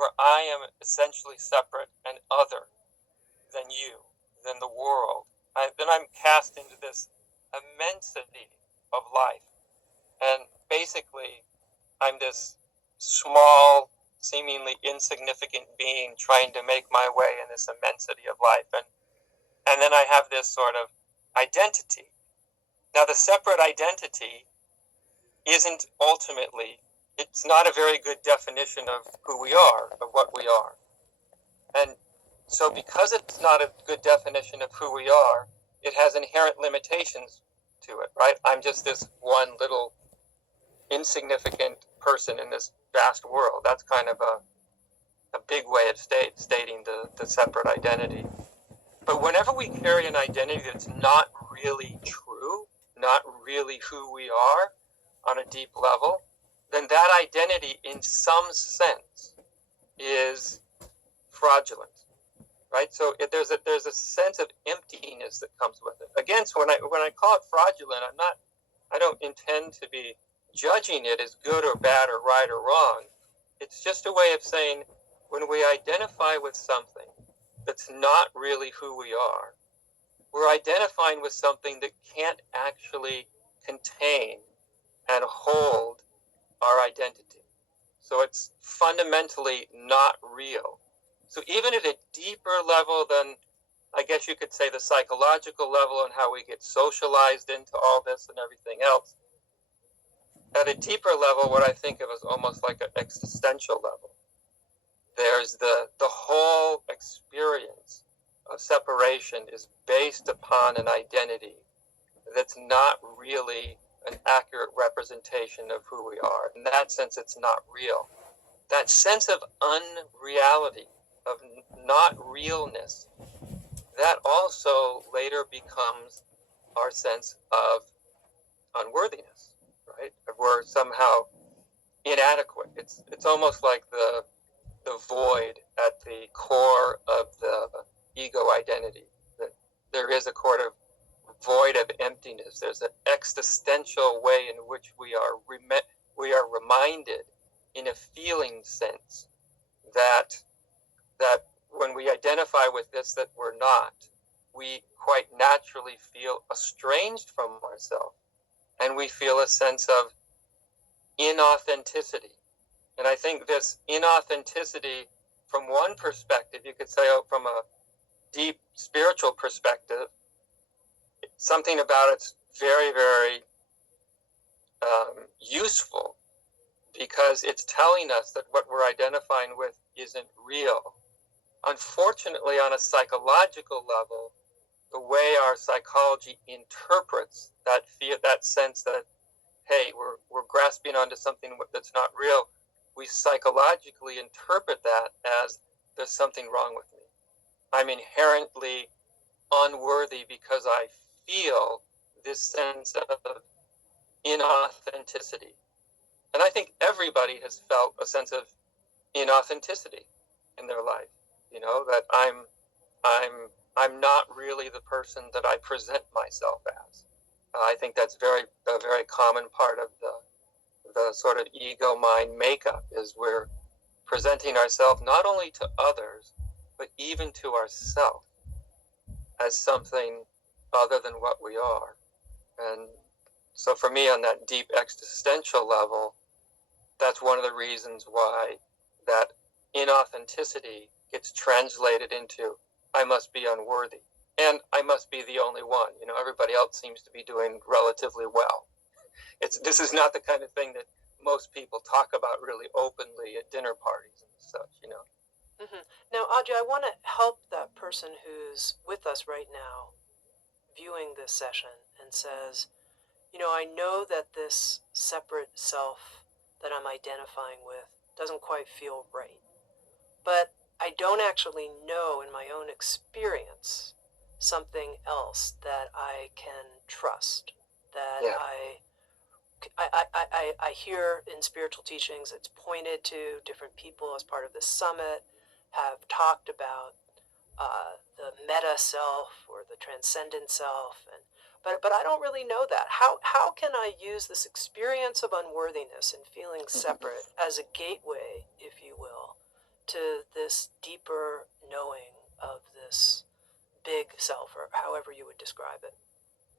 where I am essentially separate and other than you, than the world, then I'm cast into this immensity of life. And basically, I'm this small, seemingly insignificant being trying to make my way in this immensity of life. And then I have this sort of identity. Now, the separate identity isn't ultimately, it's not a very good definition of who we are, of what we are. And so because it's not a good definition of who we are, it has inherent limitations to it, right? I'm just this one little insignificant person in this vast world. That's kind of a big way of stating the separate identity. But whenever we carry an identity that's not really true, not really who we are on a deep level, then that identity in some sense is fraudulent, right? So there's a sense of emptiness that comes with it. Again, so when I call it fraudulent, I don't intend to be judging it as good or bad or right or wrong. It's just a way of saying when we identify with something that's not really who we are, we're identifying with something that can't actually contain and hold our identity. So it's fundamentally not real. So even at a deeper level than, I guess you could say, the psychological level and how we get socialized into all this and everything else, at a deeper level, what I think of is almost like an existential level. There's the whole experience of separation is based upon an identity that's not really an accurate representation of who we are. In that sense, it's not real. That sense of unreality, of not realness, that also later becomes our sense of unworthiness, right? We're somehow inadequate. It's almost like the void at the core of the ego identity. That there is a sort of void of emptiness. There's an existential way in which we are reminded, in a feeling sense, that when we identify with this that we're not, we quite naturally feel estranged from ourselves, and we feel a sense of inauthenticity. And I think this inauthenticity, from one perspective, you could say from a deep spiritual perspective, something about it's very, very useful, because it's telling us that what we're identifying with isn't real. Unfortunately, on a psychological level, the way our psychology interprets that sense that, hey, we're grasping onto something that's not real, we psychologically interpret that as there's something wrong with me. I'm inherently unworthy because I feel this sense of inauthenticity. And I think everybody has felt a sense of inauthenticity in their life. You know, that I'm not really the person that I present myself as. I think that's a very common part of the sort of ego mind makeup, is we're presenting ourselves not only to others, but even to ourselves as something other than what we are. And so for me, on that deep existential level, that's one of the reasons why that inauthenticity gets translated into, I must be unworthy, and I must be the only one. You know, everybody else seems to be doing relatively well. This is not the kind of thing that most people talk about really openly at dinner parties and such, you know. Mm-hmm. Now, Audrey, I want to help that person who's with us right now viewing this session and says, you know, I know that this separate self that I'm identifying with doesn't quite feel right, but I don't actually know in my own experience something else that I can trust, that Yeah. I hear in spiritual teachings, it's pointed to different people as part of this summit have talked about the meta self or the transcendent self, but I don't really know that. How can I use this experience of unworthiness and feeling separate as a gateway, if you will, to this deeper knowing of this big self, or however you would describe it?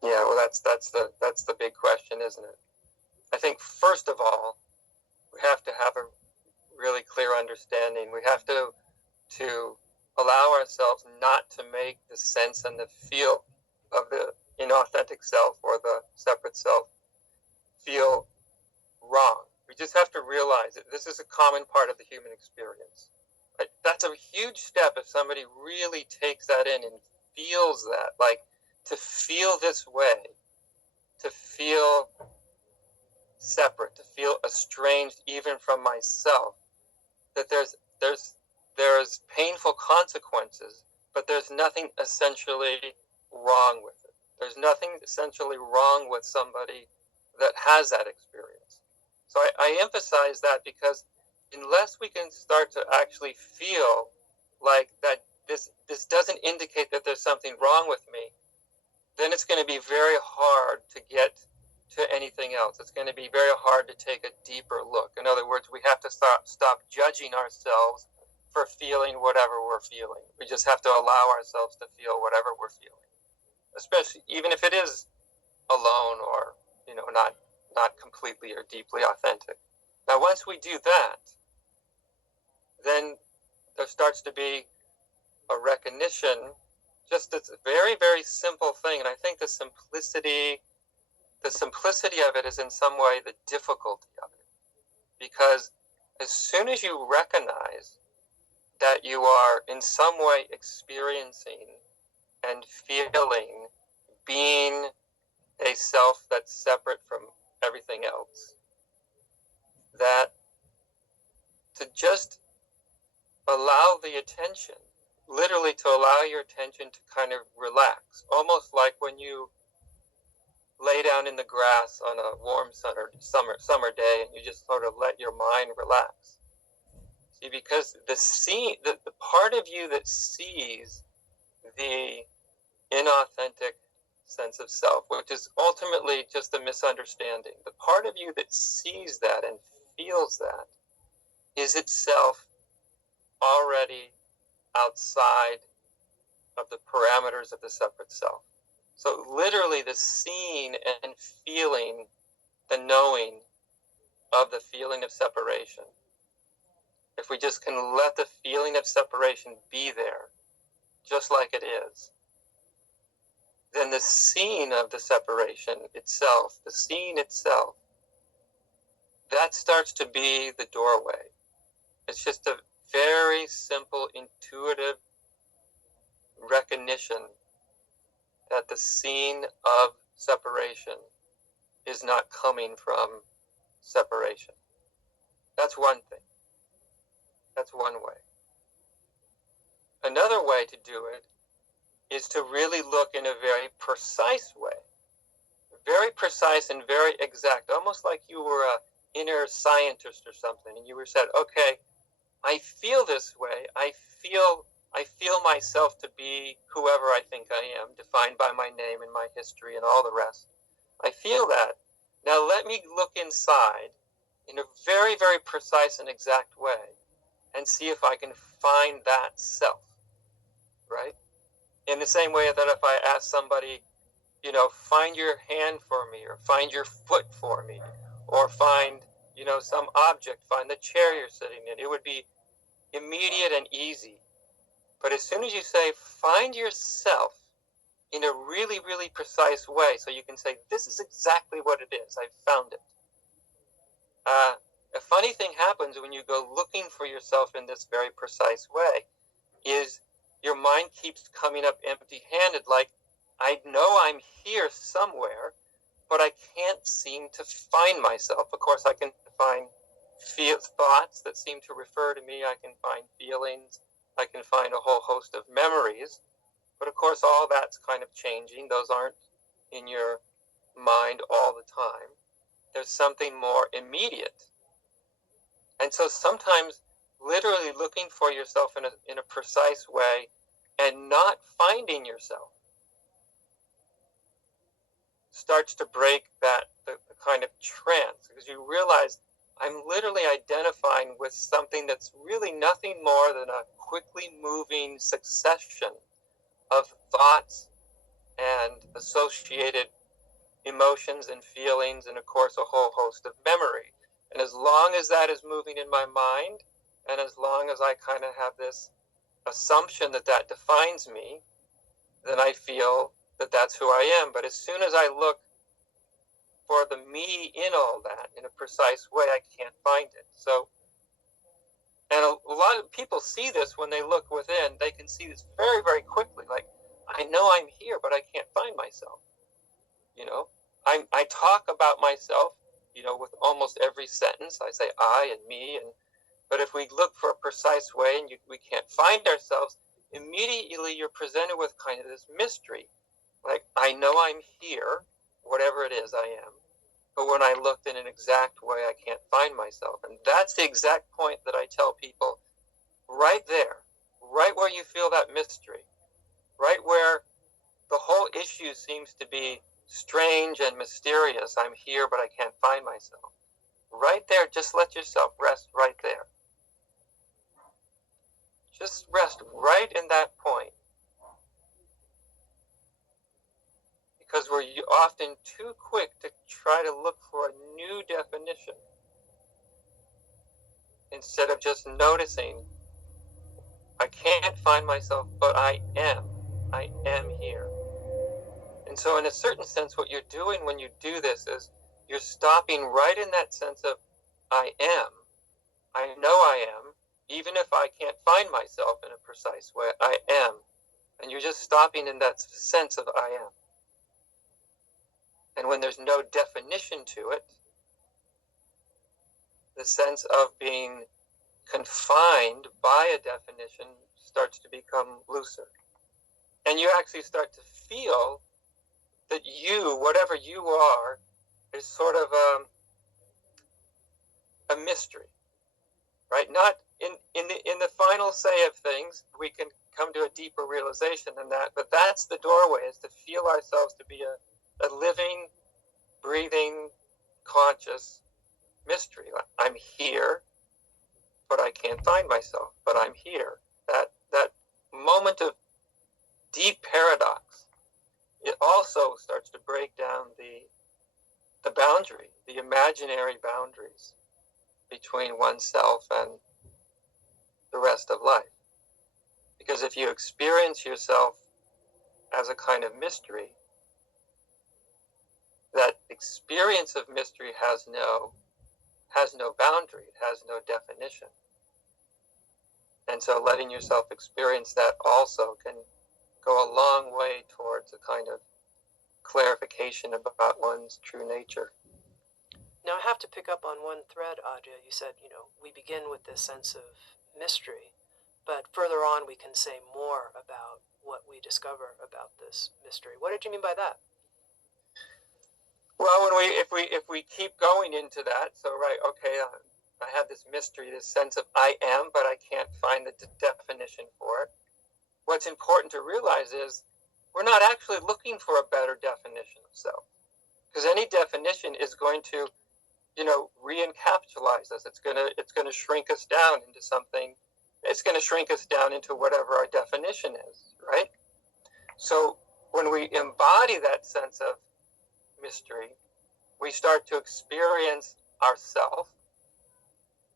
Yeah, well, that's the big question, isn't it? I think first of all, we have to have a really clear understanding. We have to allow ourselves not to make the sense and the feel of the inauthentic self or the separate self feel wrong. We just have to realize that this is a common part of the human experience. Right? That's a huge step if somebody really takes that in and feels that. Like, to feel this way, to feel separate, to feel estranged even from myself, that there's painful consequences, but there's nothing essentially wrong with it. There's nothing essentially wrong with somebody that has that experience. So I emphasize that because unless we can start to actually feel like that this doesn't indicate that there's something wrong with me, then it's going to be very hard to get to anything else. It's going to be very hard to take a deeper look. In other words, we have to stop judging ourselves for feeling whatever we're feeling. We just have to allow ourselves to feel whatever we're feeling, especially even if it is alone or not completely or deeply authentic. Now, once we do that, then there starts to be a recognition. Just this very, very simple thing, and I think the simplicity of it is in some way the difficulty of it. Because as soon as you recognize that you are in some way experiencing and feeling being a self that's separate from everything else, that to just allow the attention, literally to allow your attention to kind of relax, almost like when you lay down in the grass on a warm summer day and you just sort of let your mind relax. See, because the part of you that sees the inauthentic sense of self, which is ultimately just a misunderstanding, the part of you that sees that and feels that is itself already outside of the parameters of the separate self. So literally the seeing and feeling, the knowing of the feeling of separation, if we just can let the feeling of separation be there, just like it is, then the seeing of the separation itself, the seeing itself, that starts to be the doorway. It's just a very simple, intuitive recognition that the seeing of separation is not coming from separation. That's one thing. That's one way. Another way to do it is to really look in a very precise way, very precise and very exact, almost like you were an inner scientist or something, and you were said, okay, I feel this way. I feel myself to be whoever I think I am, defined by my name and my history and all the rest. I feel that. Now let me look inside in a very, very precise and exact way and see if I can find that self, right? In the same way that if I ask somebody, find your hand for me, or find your foot for me, or find, some object, find the chair you're sitting in, it would be immediate and easy. But as soon as you say, find yourself in a really, really precise way, so you can say, this is exactly what it is, I've found it. A funny thing happens when you go looking for yourself in this very precise way, is your mind keeps coming up empty-handed, like, I know I'm here somewhere, but I can't seem to find myself. Of course, I can find thoughts that seem to refer to me. I can find feelings. I can find a whole host of memories. But of course, all that's kind of changing. Those aren't in your mind all the time. There's something more immediate. And so sometimes literally looking for yourself in a precise way and not finding yourself starts to break the kind of trance, because you realize I'm literally identifying with something that's really nothing more than a quickly moving succession of thoughts and associated emotions and feelings, and of course a whole host of memory. And as long as that is moving in my mind, and as long as I kind of have this assumption that that defines me, then I feel that that's who I am. But as soon as I look for the me in all that in a precise way, I can't find it. So, and a lot of people see this when they look within. They can see this very, very quickly. Like, I know I'm here, but I can't find myself. You know, I talk about myself, with almost every sentence. I say I and me, but if we look for a precise way and we can't find ourselves, immediately you're presented with kind of this mystery. Like, I know I'm here, whatever it is I am, but when I looked in an exact way, I can't find myself. And that's the exact point that I tell people right there, right where you feel that mystery, right where the whole issue seems to be strange and mysterious. I'm here, but I can't find myself. Right there, just let yourself rest right there. Just rest right in that point. Because we're often too quick to try to look for a new definition instead of just noticing, I can't find myself, but I am. I am here. And so in a certain sense, what you're doing when you do this is you're stopping right in that sense of I am. I know I am, even if I can't find myself in a precise way. I am. And you're just stopping in that sense of I am. And when there's no definition to it, the sense of being confined by a definition starts to become looser. And you actually start to feel that you, whatever you are, is sort of a mystery, right? Not in the final say of things, we can come to a deeper realization than that, but that's the doorway, is to feel ourselves to be a living, breathing, conscious mystery. I'm here, but I can't find myself, but I'm here. That moment of deep paradox, it also starts to break down the boundary, the imaginary boundaries between oneself and the rest of life. Because if you experience yourself as a kind of mystery, that experience of mystery has no boundary, it has no definition. And so letting yourself experience that also can go a long way towards a kind of clarification about one's true nature. Now, I have to pick up on one thread, Adya. You said, we begin with this sense of mystery, but further on we can say more about what we discover about this mystery. What did you mean by that? Well, if we keep going into that, so right, okay, I have this mystery, this sense of I am, but I can't find the definition for it. What's important to realize is we're not actually looking for a better definition of self, because any definition is going to, re-encapsulize us. It's gonna shrink us down into something. It's going to shrink us down into whatever our definition is, right? So when we embody that sense of mystery, we start to experience ourself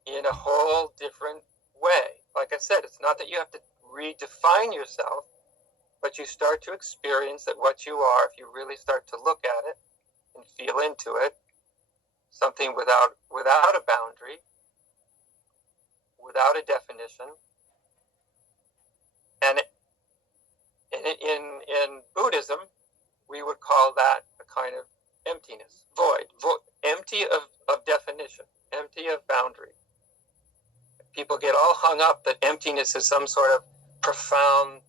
in a whole different way. Like I said, it's not that you have to redefine yourself, but you start to experience that what you are, if you really start to look at it and feel into it, something without a boundary, without a definition. And in Buddhism, we would call that a kind of emptiness, void, empty of definition, empty of boundary. People get all hung up that emptiness is some sort of profound,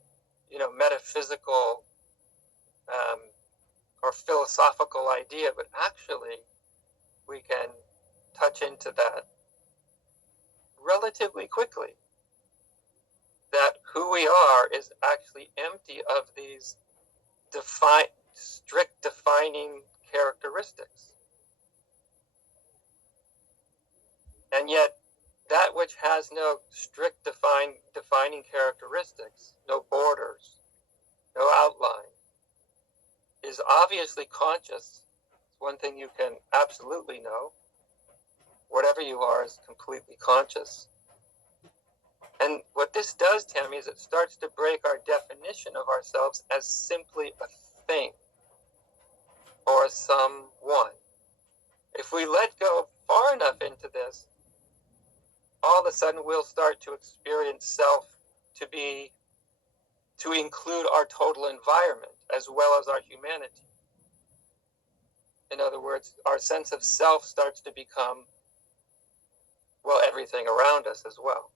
metaphysical or philosophical idea, but actually we can touch into that relatively quickly. That who we are is actually empty of these strict defining characteristics. And yet, that which has no strict defining characteristics, no borders, no outline, is obviously conscious. It's one thing you can absolutely know. Whatever you are is completely conscious. And what this does, Tammy, is it starts to break our definition of ourselves as simply a thing or someone. If we let go far enough into this, all of a sudden we'll start to experience self to include our total environment as well as our humanity. In other words, our sense of self starts to become, well, everything around us as well.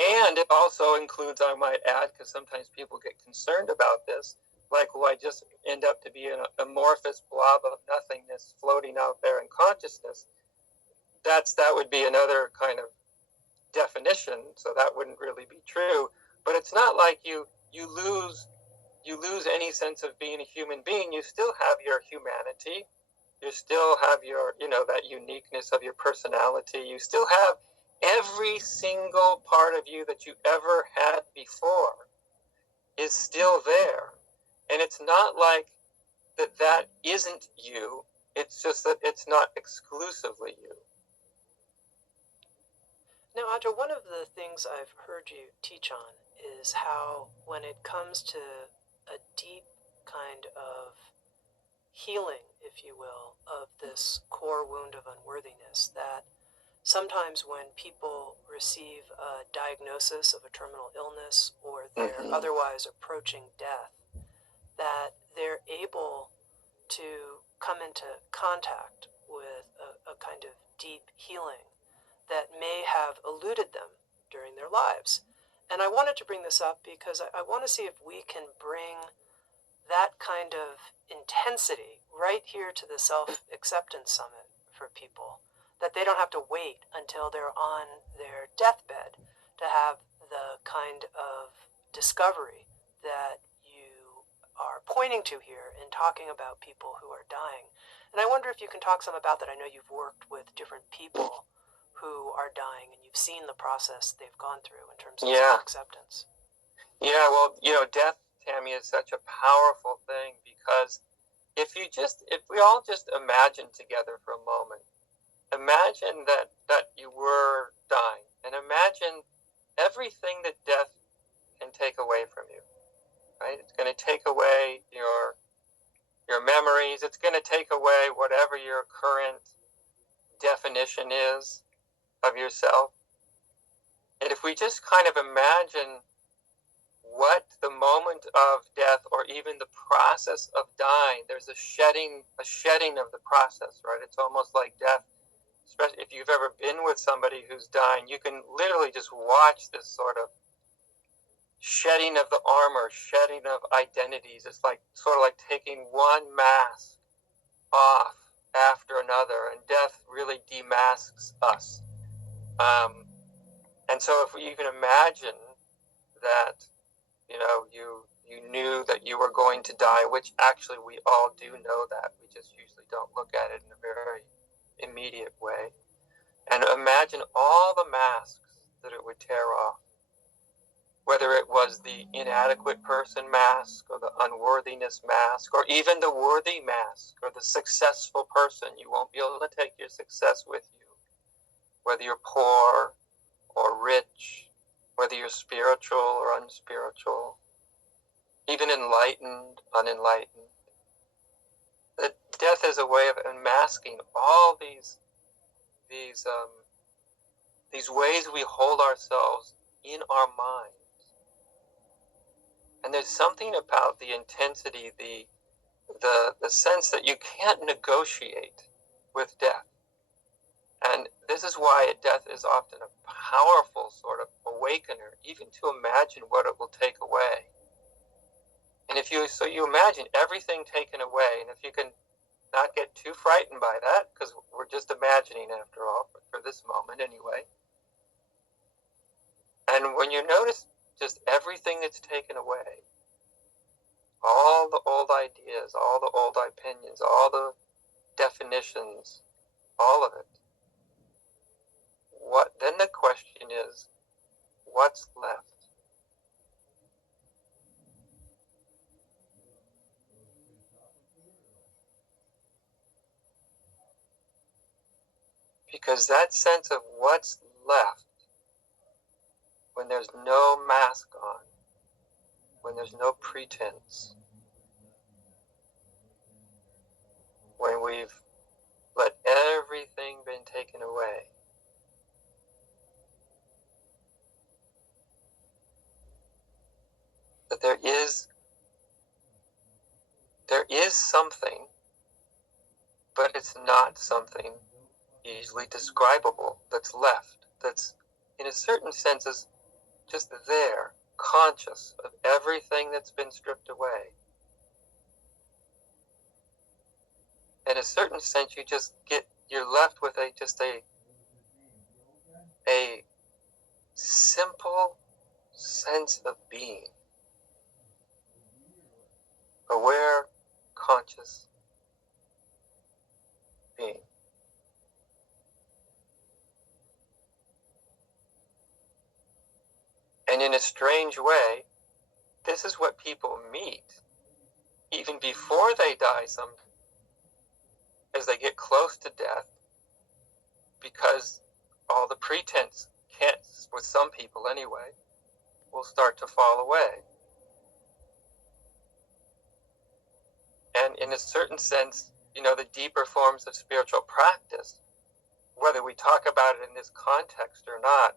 And it also includes, I might add, because sometimes people get concerned about this, like, will I just end up to be an amorphous blob of nothingness floating out there in consciousness? That would be another kind of definition, so that wouldn't really be true. But it's not like you lose any sense of being a human being. You still have your humanity. You still have your, that uniqueness of your personality. You still have every single part of you that you ever had before is still there. And it's not like that isn't you. It's just that it's not exclusively you. Now, Audra, one of the things I've heard you teach on is how when it comes to a deep kind of healing, if you will, of this core wound of unworthiness, that sometimes when people receive a diagnosis of a terminal illness or they're otherwise approaching death, that they're able to come into contact with a kind of deep healing that may have eluded them during their lives. And I wanted to bring this up because I want to see if we can bring that kind of intensity right here to the Self-Acceptance Summit for people, that they don't have to wait until they're on their deathbed to have the kind of discovery that you are pointing to here in talking about people who are dying. And I wonder if you can talk some about that. I know you've worked with different people who are dying and you've seen the process they've gone through in terms of self-acceptance. Yeah, well, death, Tammy, is such a powerful thing because if we all just imagine together for a moment, imagine that you were dying, and imagine everything that death can take away from you, right? It's going to take away your memories. It's going to take away whatever your current definition is of yourself. And if we just kind of imagine what the moment of death or even the process of dying, there's a shedding of the process, right? It's almost like death. Especially if you've ever been with somebody who's dying, you can literally just watch this sort of shedding of the armor, shedding of identities. It's like sort of like taking one mask off after another, and death really demasks us. And so if we even imagine that, you knew that you were going to die, which actually we all do know that. We just usually don't look at it in a very immediate way. And imagine all the masks that it would tear off. Whether it was the inadequate person mask or the unworthiness mask or even the worthy mask or the successful person. You won't be able to take your success with you. Whether you're poor or rich, whether you're spiritual or unspiritual, even enlightened, unenlightened. That death is a way of unmasking all these ways we hold ourselves in our minds. And there's something about the intensity, the sense that you can't negotiate with death. And this is why death is often a powerful sort of awakener, even to imagine what it will take away. And so you imagine everything taken away, and if you can not get too frightened by that, because we're just imagining after all, for this moment anyway. And when you notice just everything that's taken away, all the old ideas, all the old opinions, all the definitions, all of it, then the question is, what's left? Because that sense of what's left, when there's no mask on, when there's no pretense, when we've let everything been taken away, that there is something, but it's not something easily describable that's left, that's in a certain sense is just there, conscious of everything that's been stripped away. In a certain sense, you're left with a simple sense of being, aware, conscious being. And in a strange way, this is what people meet even before they die, as they get close to death, because all the pretense can't, with some people anyway, will start to fall away. And in a certain sense, the deeper forms of spiritual practice, whether we talk about it in this context or not,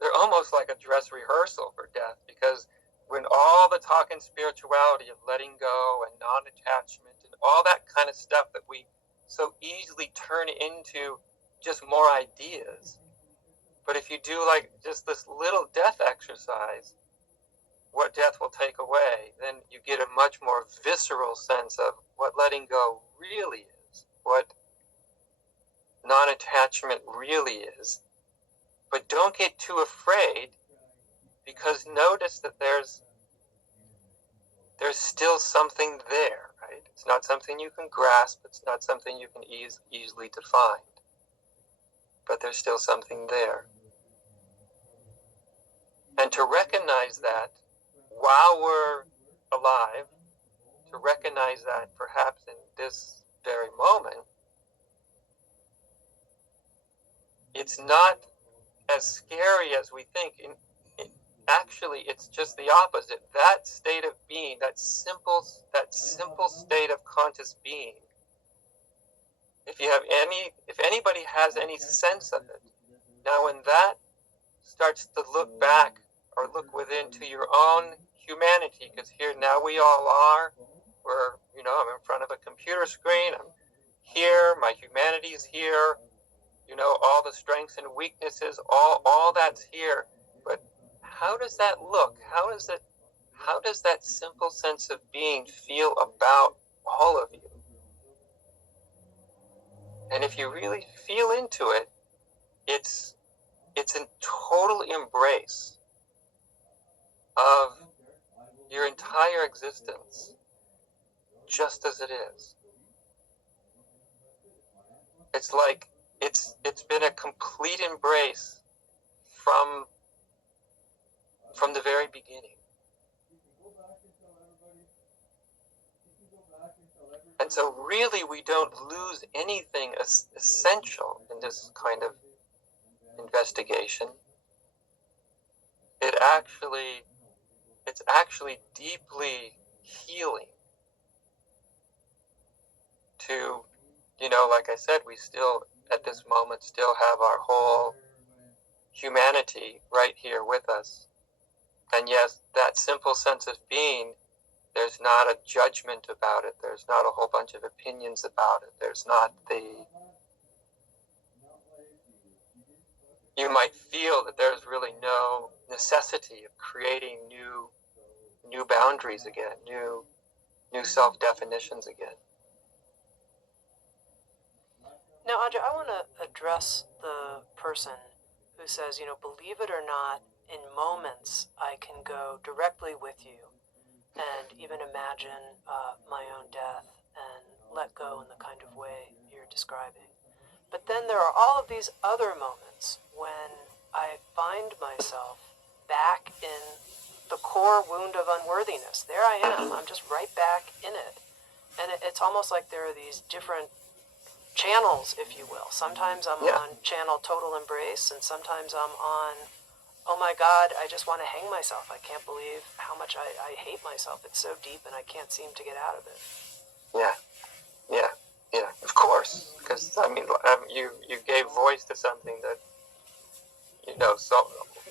they're almost like a dress rehearsal for death, because when all the talk in spirituality of letting go and non-attachment and all that kind of stuff that we so easily turn into just more ideas, but if you do like just this little death exercise, what death will take away, then you get a much more visceral sense of what letting go really is, what non-attachment really is. But don't get too afraid, because notice that there's still something there, right? It's not something you can grasp, it's not something you can easily define, but there's still something there. And to recognize that while we're alive, to recognize that perhaps in this very moment, it's not as scary as we think. Actually, it's just the opposite. That state of being, that simple state of conscious being, if anybody has any sense of it, now when that starts to look back or look within to your own humanity, because here now we all are, I'm in front of a computer screen, I'm here, my humanity is here, all the strengths and weaknesses, all that's here. But how does that look? How does that simple sense of being feel about all of you? And if you really feel into it, it's a total embrace of your entire existence, just as it is. It's like it's been a complete embrace from the very beginning. And so really we don't lose anything essential in this kind of investigation. It's actually deeply healing to, like I said, we still at this moment still have our whole humanity right here with us. And yes, that simple sense of being, there's not a judgment about it. There's not a whole bunch of opinions about it. There's not you might feel that there's really no necessity of creating new boundaries again, new self-definitions again. Now, Aja, I want to address the person who says, believe it or not, in moments I can go directly with you and even imagine my own death and let go in the kind of way you're describing. But then there are all of these other moments when I find myself back in the core wound of unworthiness. There I am. I'm just right back in it. And it's almost like there are these different channels, if you will. Sometimes I'm on channel total embrace, and sometimes I'm on, oh my God, I just want to hang myself. I can't believe how much I hate myself. It's so deep and I can't seem to get out of it. Yeah, of course. Because, I mean, you gave voice to something that, so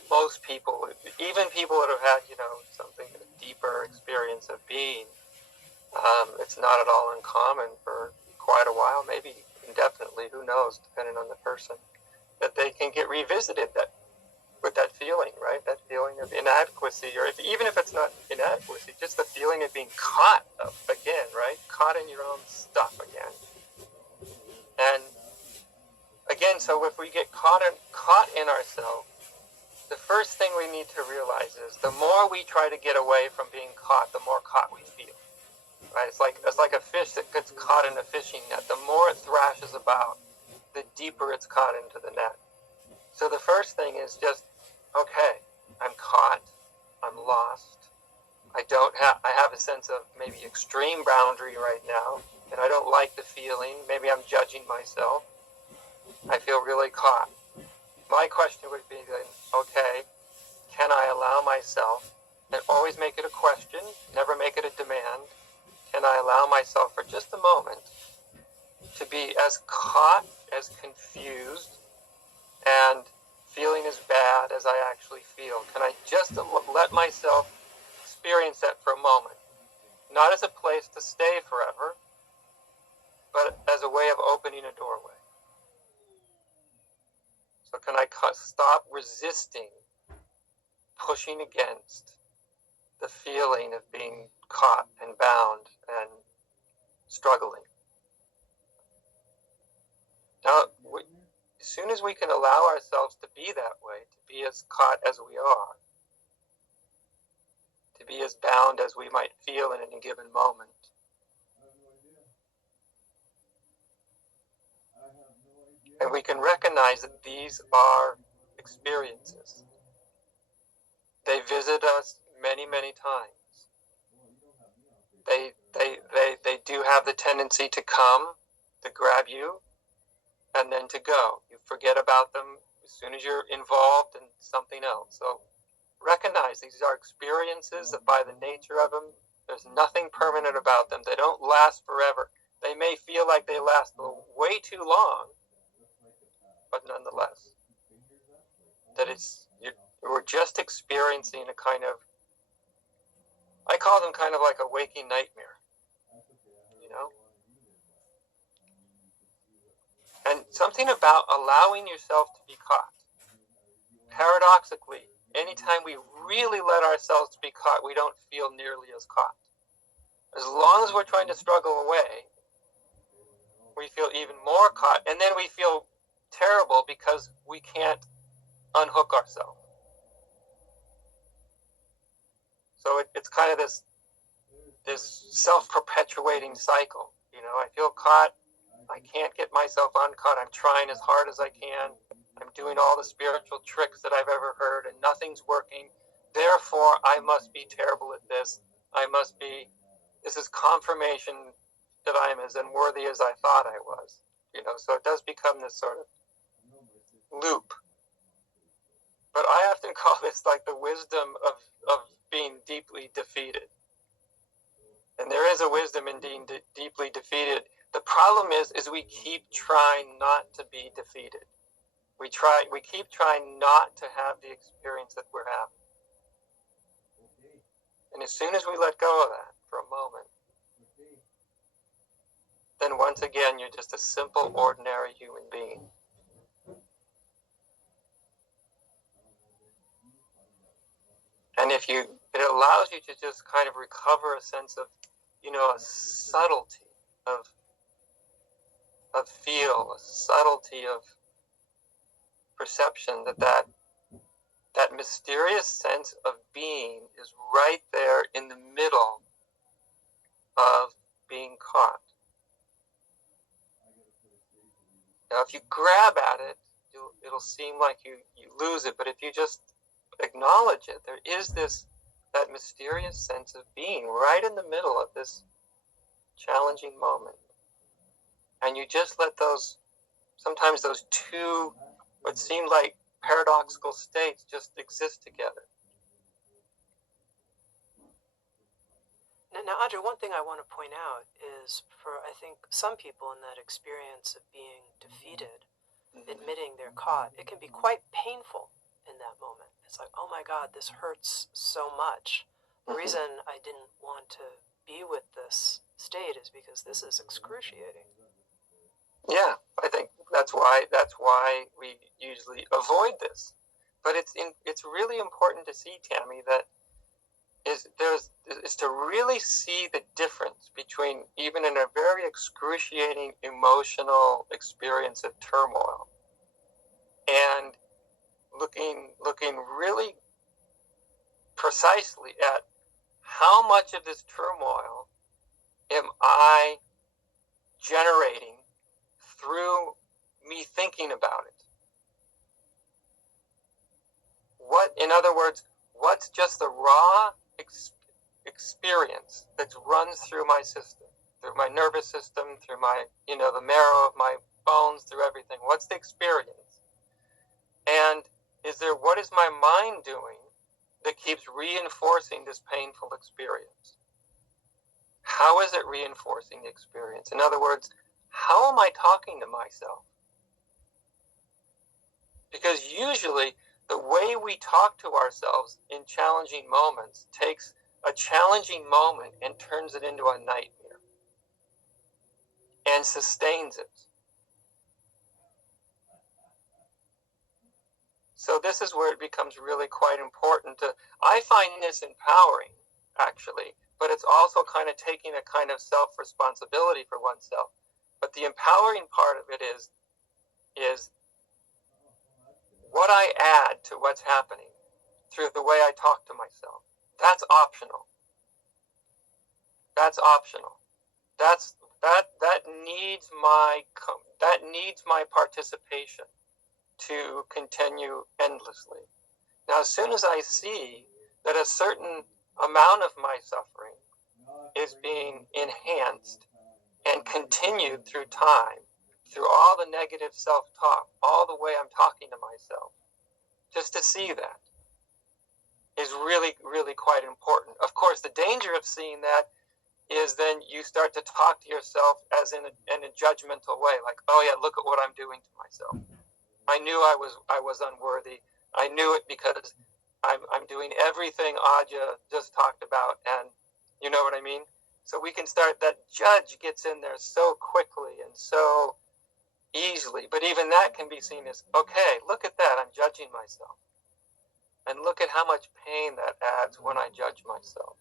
most people, even people that have had, something, a deeper experience of being, it's not at all uncommon for quite a while, maybe indefinitely, who knows, depending on the person, that they can get revisited with that feeling, right? That feeling of inadequacy, or even if it's not inadequacy, just the feeling of being caught up again, right? Caught in your own stuff again. And again, so if we get caught in ourselves, the first thing we need to realize is the more we try to get away from being caught, the more caught we feel. Right? It's like a fish that gets caught in a fishing net. The more it thrashes about, the deeper it's caught into the net. So the first thing is just, okay, I'm caught, I'm lost. I have a sense of maybe extreme boundary right now, and I don't like the feeling. Maybe I'm judging myself. I feel really caught. My question would be then, okay, can I allow myself, and always make it a question, never make it a demand, can I allow myself for just a moment to be as caught, as confused, and feeling as bad as I actually feel? Can I just let myself experience that for a moment? Not as a place to stay forever, but as a way of opening a doorway. So can I stop resisting, pushing against the feeling of being caught and bound and struggling? Now, as soon as we can allow ourselves to be that way, to be as caught as we are, to be as bound as we might feel in any given moment, and we can recognize that these are experiences. They visit us many, many times. They do have the tendency to come, to grab you, and then to go. You forget about them as soon as you're involved in something else. So recognize these are experiences that by the nature of them, there's nothing permanent about them. They don't last forever. They may feel like they last way too long, but nonetheless, we're just experiencing a kind of, I call them kind of like a waking nightmare, And something about allowing yourself to be caught. Paradoxically, anytime we really let ourselves be caught, we don't feel nearly as caught. As long as we're trying to struggle away, we feel even more caught, and then we feel terrible because we can't unhook ourselves. So it's kind of this self-perpetuating cycle. I feel caught. I can't get myself uncaught. I'm trying as hard as I can. I'm doing all the spiritual tricks that I've ever heard, and nothing's working. Therefore, I must be terrible at this. This is confirmation that I'm as unworthy as I thought I was. So it does become this sort of loop. But I often call this like the wisdom of being deeply defeated. And there is a wisdom in being deeply defeated. The problem is we keep trying not to be defeated. We keep trying not to have the experience that we're having. And as soon as we let go of that for a moment, then once again, you're just a simple, ordinary human being. And it allows you to just kind of recover a sense of, a subtlety of feel, a subtlety of perception that mysterious sense of being is right there in the middle of being caught. Now, if you grab at it, it'll seem like you lose it. But if you just acknowledge it, there is that mysterious sense of being right in the middle of this challenging moment. And you just let sometimes those two, what seem like paradoxical states, just exist together. Now, Audrey, one thing I want to point out is for, I think, some people in that experience of being defeated, admitting they're caught, it can be quite painful in that moment. It's like, oh my God, this hurts so much. The reason I didn't want to be with this state is because this is excruciating. Yeah, I think that's why we usually avoid this. But it's really important to see, Tammy, that is to really see the difference between, even in a very excruciating emotional experience of turmoil, and looking really precisely at how much of this turmoil am I generating through me thinking about it. In other words, what's just the raw experience that runs through my system, through my nervous system, through my, the marrow of my bones, through everything. What's the experience? And what is my mind doing that keeps reinforcing this painful experience? How is it reinforcing the experience? In other words, how am I talking to myself? Because usually the way we talk to ourselves in challenging moments takes a challenging moment and turns it into a nightmare and sustains it. So this is where it becomes really quite important I find this empowering, actually, but it's also kind of taking a kind of self-responsibility for oneself. But the empowering part of it is what I add to what's happening through the way I talk to myself. That's optional. That's optional. That needs my participation to continue endlessly. Now, as soon as I see that a certain amount of my suffering is being enhanced and continued through time, through all the negative self-talk, all the way I'm talking to myself, just to see that is really, really quite important. Of course, the danger of seeing that is then you start to talk to yourself as in a judgmental way, like, oh yeah, look at what I'm doing to myself. I knew I was unworthy. I knew it because I'm doing everything Adya just talked about, and you know what I mean? So we can start, that judge gets in there so quickly and so easily, but even that can be seen as, okay, look at that, I'm judging myself. And look at how much pain that adds when I judge myself.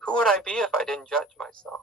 Who would I be if I didn't judge myself?